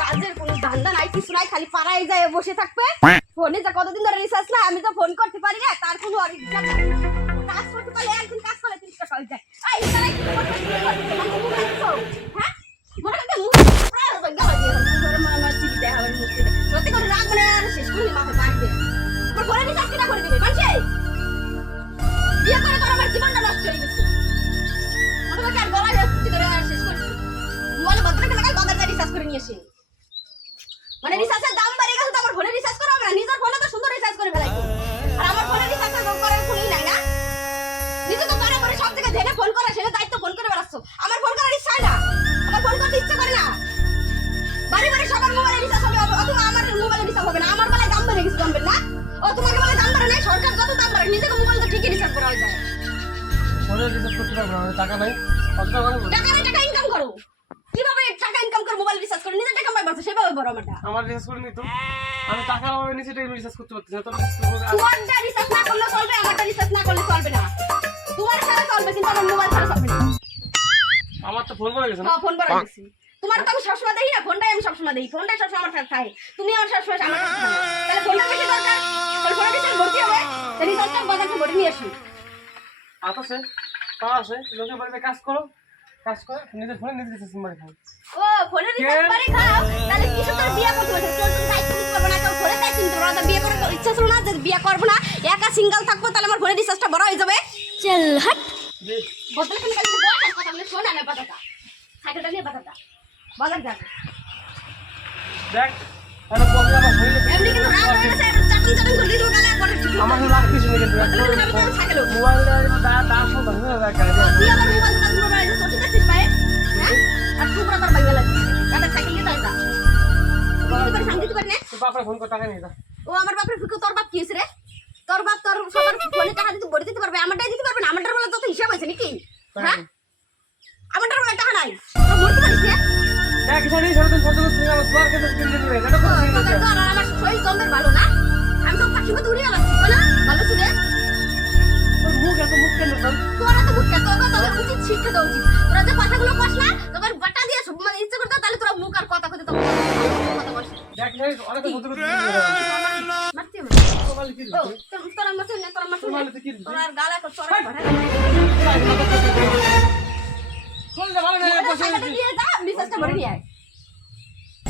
কাজের কোনো ধান্দা নাই কিছু নাই খালি পাড়ায় যায় বসে থাকবে ফোনে যা কতদিন ধরে রিসার্চ না আমি তো ফোন করতে পারি না তার কোনো কাজ করতে পারলে একদিন কাজ করলে তিরিশ টাকা হয়ে যায় হ্যাঁ মনে করতে করা নিজের ফোনে তো সুন্দর রিসার্চ করে ফেলাই আর আমার ফোনে রিসার্চ করার কোনোই নাই না। নিজে তো করে করে সব থেকে জেনে ফোন করে সেটা দায়িত্ব ফোন করে বেড়াচ্ছ। আমার ফোন করার ইচ্ছা না। আমার ফোন করতে ইচ্ছে করে না। বাড়ি বাড়ি সবার মোবাইলে রিসার্চ হবে অথবা আমার মোবাইলে রিসার্চ হবে না। আমার বেলায় দাম বেড়ে গেছে জানবেন না। ও তোমাকে বলে দাম বাড়ে নাই সরকার যত দাম বাড়ে নিজেকে মোবাইল তো ঠিকই রিসার্চ করা হয়ে যায়। ফোনে রিচার্জ করতে পারব না টাকা নাই। কত টাকা করে বলো? টাকা নেই, টাকা ইনকাম করো কীভাবে টাকা ইনকাম করে মোবাইল রিচার্জ করে নিজের টাকা পাই পারছ সেভাবে বড় আমারটা। আমার রিচার্জ করে নিত আমি টাকা অভাবে নিচে টাইম রিচার্জ করতে পারতেছি না তো রিচার্জ করব আর- তোমারটা রিচার্জ না করলে চলবে আমারটা রিচার্জ না করলে চলবে না। তোমার ছাড়া চলবে কিন্তু আমার মোবাইল ছাড়া চলবে না। আমার তো ফোন করে গেছে না? হ্যাঁ ফোন করা গেছি। তোমার তো আমি সবসময় দেখি না ফোনটাই আমি সবসময় দেখি। ফোনটাই সবসময় আমার কাছে থাকে। তুমি আমার সবসময় আমার তাহলে ফোনটা বেশি দরকার। তাহলে ফোনটা রিচার্জ ভর্তি হবে। তাহলে রিচার্জটা বাজার থেকে ভরে নিয়ে আসি আছে তা আছে। লোকের বাড়িতে কাজ করো। কাজ করে নিজের ফোনে নিজে রিচার্জ মারি খাও। ও ফোনে রিচার্জ করে খাও? তাহলে কিছু করে বিয়ে করতে বলছে কেউ তুমি দায়িত্ব নিতে পারবে না কেউ ফোনে দায়িত্ব নিতে পারবে না বিয়ে করার ইচ্ছা ছিল না যে বিয়ে করব না। একা সিঙ্গেল থাকব তাহলে আমার ফোনে রিচার্জটা বড় হয়ে যাবে। চল হাট। বদলে ফোনে কাছে বল আর কথা বলে শোনা না পাতাটা। সাইকেলটা নিয়ে পাতাটা। বাজার যাবে দেখ আরে পরে আমার এমনি কিন্তু রাগ হয়ে গেছে একটু চাটনি চাটনি করে দিয়ে দেবো পরে ঠিক আমার তো লাগ কিন্তু। বদলে ফোনে আমি তো সাইকেল মোবাইলটা দা দা সব ভাঙে যায় গাড়ি আমার মোবাইল আর তুই পুরো তোর বাইরে লাগছিস দাদা সাইকেল নিয়ে দিতে পারি সামনে দিতে পারি না। তো বাপরে ফোন করে টাকা নিয়ে যা। ও আমার বাপের ফুকু তোর বাপ কি হয়েছে রে? তোর বাপ তোর সবার ফোনে টাকা দিতে বলে দিতে পারবে? আমারটাই দিতে পারবে না? আমারটার বলে তো হিসাব হয়েছে নাকি? হ্যাঁ? আমারটার বলে টাকা নাই। তোর মরতে পারিস না দেখ জানি সারাদিন কত করতে আমার তোমার কাছে কিনে দিবে এটা ও, কোন তোদের তো আমার শরীর জমের ভালো না? আমি তো ফাঁকি মতো উড়িয়ে গেলাম। না ভালো ছিল? তোর মুখ এত মুখ কেন তোর? তোরা তো মুখ খেতে হবে উচিত শিক্ষা দেওয়া উচিত। তোরা যে কথাগুলো কস না। সব মানে ইচ্ছে করতে তাহলে তোরা মুখ আর কথা কইতে তো কথা কস দেখ জানি অনেক কত মারতে হবে কি? ও তোর- তোরা মারছিস না তোরা মারছিস না। কি তোরা আর গালা কর তোরা ভাড়া কোন ভালো না বসে টাকাটা যা, রিচার্জটা ভরে নিয়ে আয়।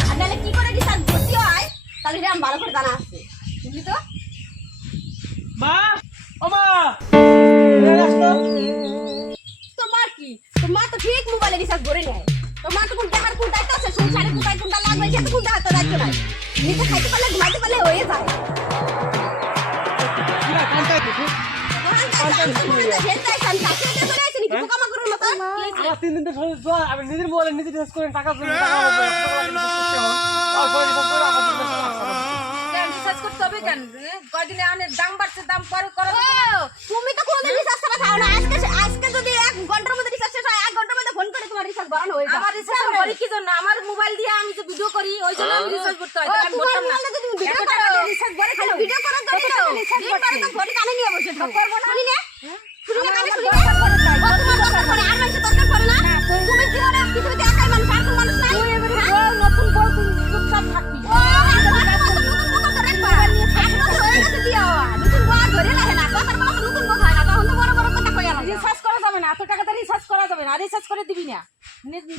আর নাহলে কি করে রিচার্জ ভর্তি হয়, তাহলে আমার ভালো করে জানা আছে। বুঝলি তো? মা নিজে খাইতে পারলে, ঘুমাইতে পারলে হয়ে যায়। তিন দিন ধরে আমি নিজের মোবাইলে নিজে রিচার্জ টাকা রিচার্জ তুমি তো কোনোদিন রিচার্জ ছাড়া খাও না। আজকে আজকে যদি এক ঘণ্টার মধ্যে রিচার্জ শেষ হয়, এক ঘণ্টার মধ্যে ফোন করে তোমার রিচার্জ বাড়ানো হয়ে যাবে। আমার রিসার্চ করি কি জন্য? আমার মোবাইল দিয়ে আমি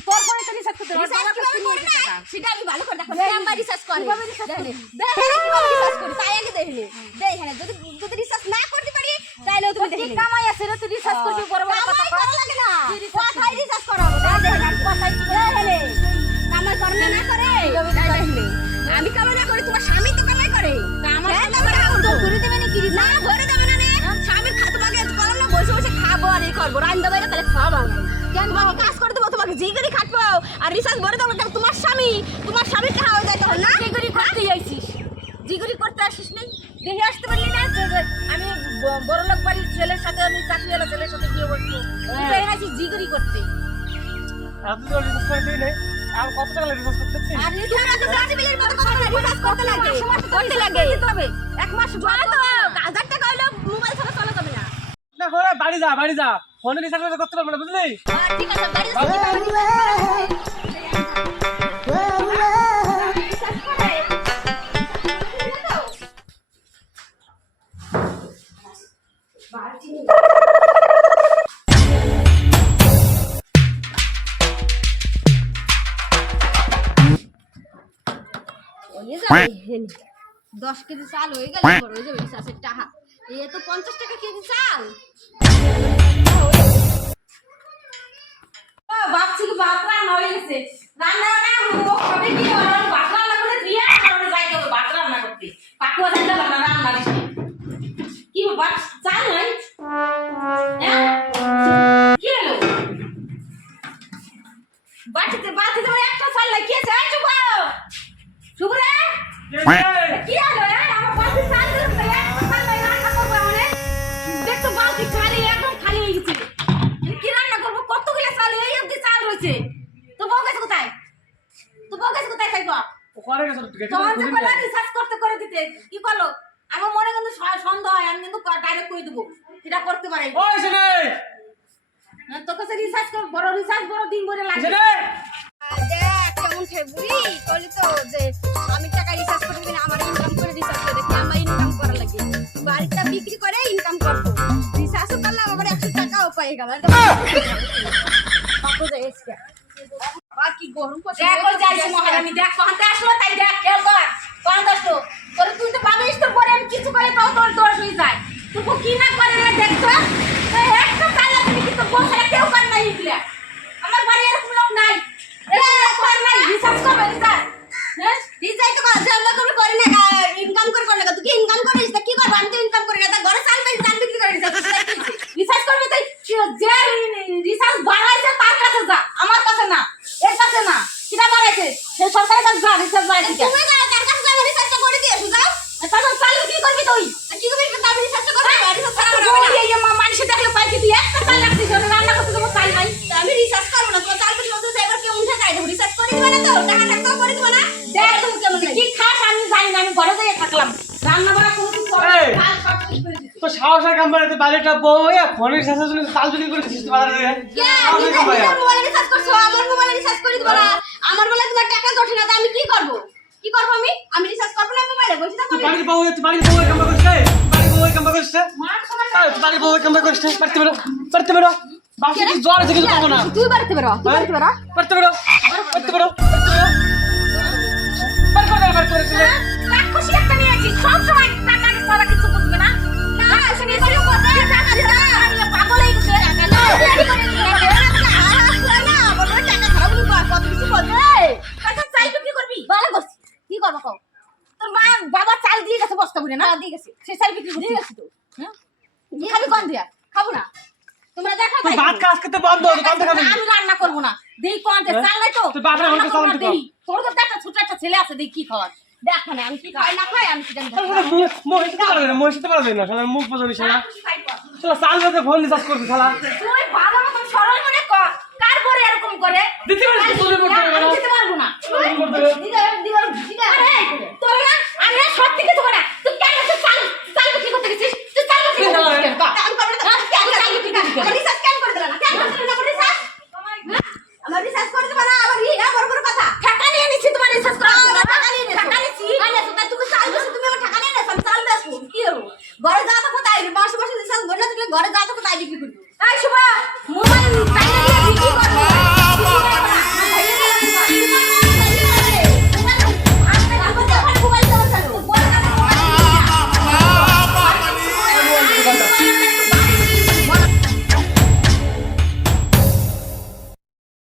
তোর ফোনে তো রিসার্চ করতে হবে কাছ কীভাবে করে না? সেটা আমি ভালো করে দেখো। দেখি। কীভাবে করে? কীভাবে রিসার্চ দেখেন, করে? দেখেন কীভাবে রিসার্চ করে, তাই আগে দেখলে। দেখেন, যদি যদি আর রিসার্চ ভরে তাহলে তোমার স্বামী তোমার স্বামীকে খাওয়া যায় তখন? না করি করতে আইছিস জিগুরি করতে আসিস নি? দেখে আসতে পারলি না? আমি বড়লোক বাড়ির ছেলের সাথে আমি চাকরিওয়ালা ছেলের সাথে বিয়ে করছি। তুই তো আসিস জিগুরি করতে। তো করে দিই নাই। আর কত টাকা করতে আর রিসার্চ তো রিসার্চ লাগে। করতে লাগে। হবে। এক মাস তো হাজার টাকা মোবাইল ছাড়া চলা যাবে না। না করে বাড়ি যা বাড়ি যা। ফোনে রিচার্জ করতে পারব না বুঝলি? হ্যাঁ, ঠিক আছে বাড়ি দশ কেজি চাল হয়ে গেলে বড় হয়ে যাবে রিচার্জের টাকা এ তো পঞ্চাশ টাকা কেজি চাল। ভাবছি কি রান্না হয়ে গেছে। রান্না রান্না ও কি করো রান্না করে দিয়ে কারণে যাইতে হবে ভাত রান্না করতে। পাকুয়া যাইতে পারলাম না রান্না দিছি কি ভাত চা নাই? হ্যাঁ? কি হলো? বাটিতে বাটিতে একটা চাল নাই। কি আছে এই শুভ শুভ রে কি হলো রে আমার মানে কিন্তু সন্দেহ হয় আমি কিন্তু ডাইরেক্ট করে দেবো এটা করতে পারে তোর কাছে রিসার্চ কর বড় রিসার্চ বড় দিন ভরে লাগে দেখ তো রিচার্জ করে দিন আমার ইনকাম করে রিচার্জ করে দেখি আমার ইনকাম করা লাগে। বাড়িটা দেখ মহারানী, দেখ কহাতে আসলো, তাই দেখ, খেয়াল কর। কহাতে আসলো? যে তো সাহসের কাম্পানি তো বাড়িটা বউ হয়ে ফোনের শেষে শুনে তাল বিক্রি করে কাম্পানি নিজের মোবাইলে রিচার্জ করছ আমার মোবাইলে রিচার্জ করে দিবে না। আমার বেলায় তোমার টাকা জটে না তা আমি কি করব? কি করব আমি? আমি রিচার্জ করব না মোবাইলে? বসে আমি? বাড়ির বউ হয়ে- তুই বাড়ির বউ কাম্পা করছিস বাড়ির বউ কাম্পা করছিস বাড়ির বউ কাম্পা করছিস বাড়িতে বেরো বাড়িতে বেরো। বাসি কি জ্বর আছে কিছু না। তুই বাড়িতে বেরো তুই বেরো। বাড়িতে বেরো বাড়িতে বেরো। চাল দিয়ে গেছে বস্তা ভরে না? দিয়ে গেছে। সে চাল বিক্রি দিয়ে করছিস। গেছি তো। হ্যাঁ? খাবি কোন দিয়া? খাব না। তোমরা দেখা তুই ভাত খাস খেতে বন্ধ তুই কামতে খাবি। আমি রান্না করব না। দেই কোন হ্যাঁ? চাল নাই তো? তুই বাপরে রান্না আমাকে না, চাল দিতে দেই। তোর তো একটা ছোট একটা ছেলে আছে দেই কি খাওয়ার? দেখ মানে আমি কি খাই না খাই আমি কি জানি। মহিষতে পারবে না মহিষতে পারবে না শালা মুখ শালা শালা ফোন রিচার্জ শালা। তুই ভালো মতন সরল মনে কর কার পরে এরকম করে? দিতে তো, করে পারব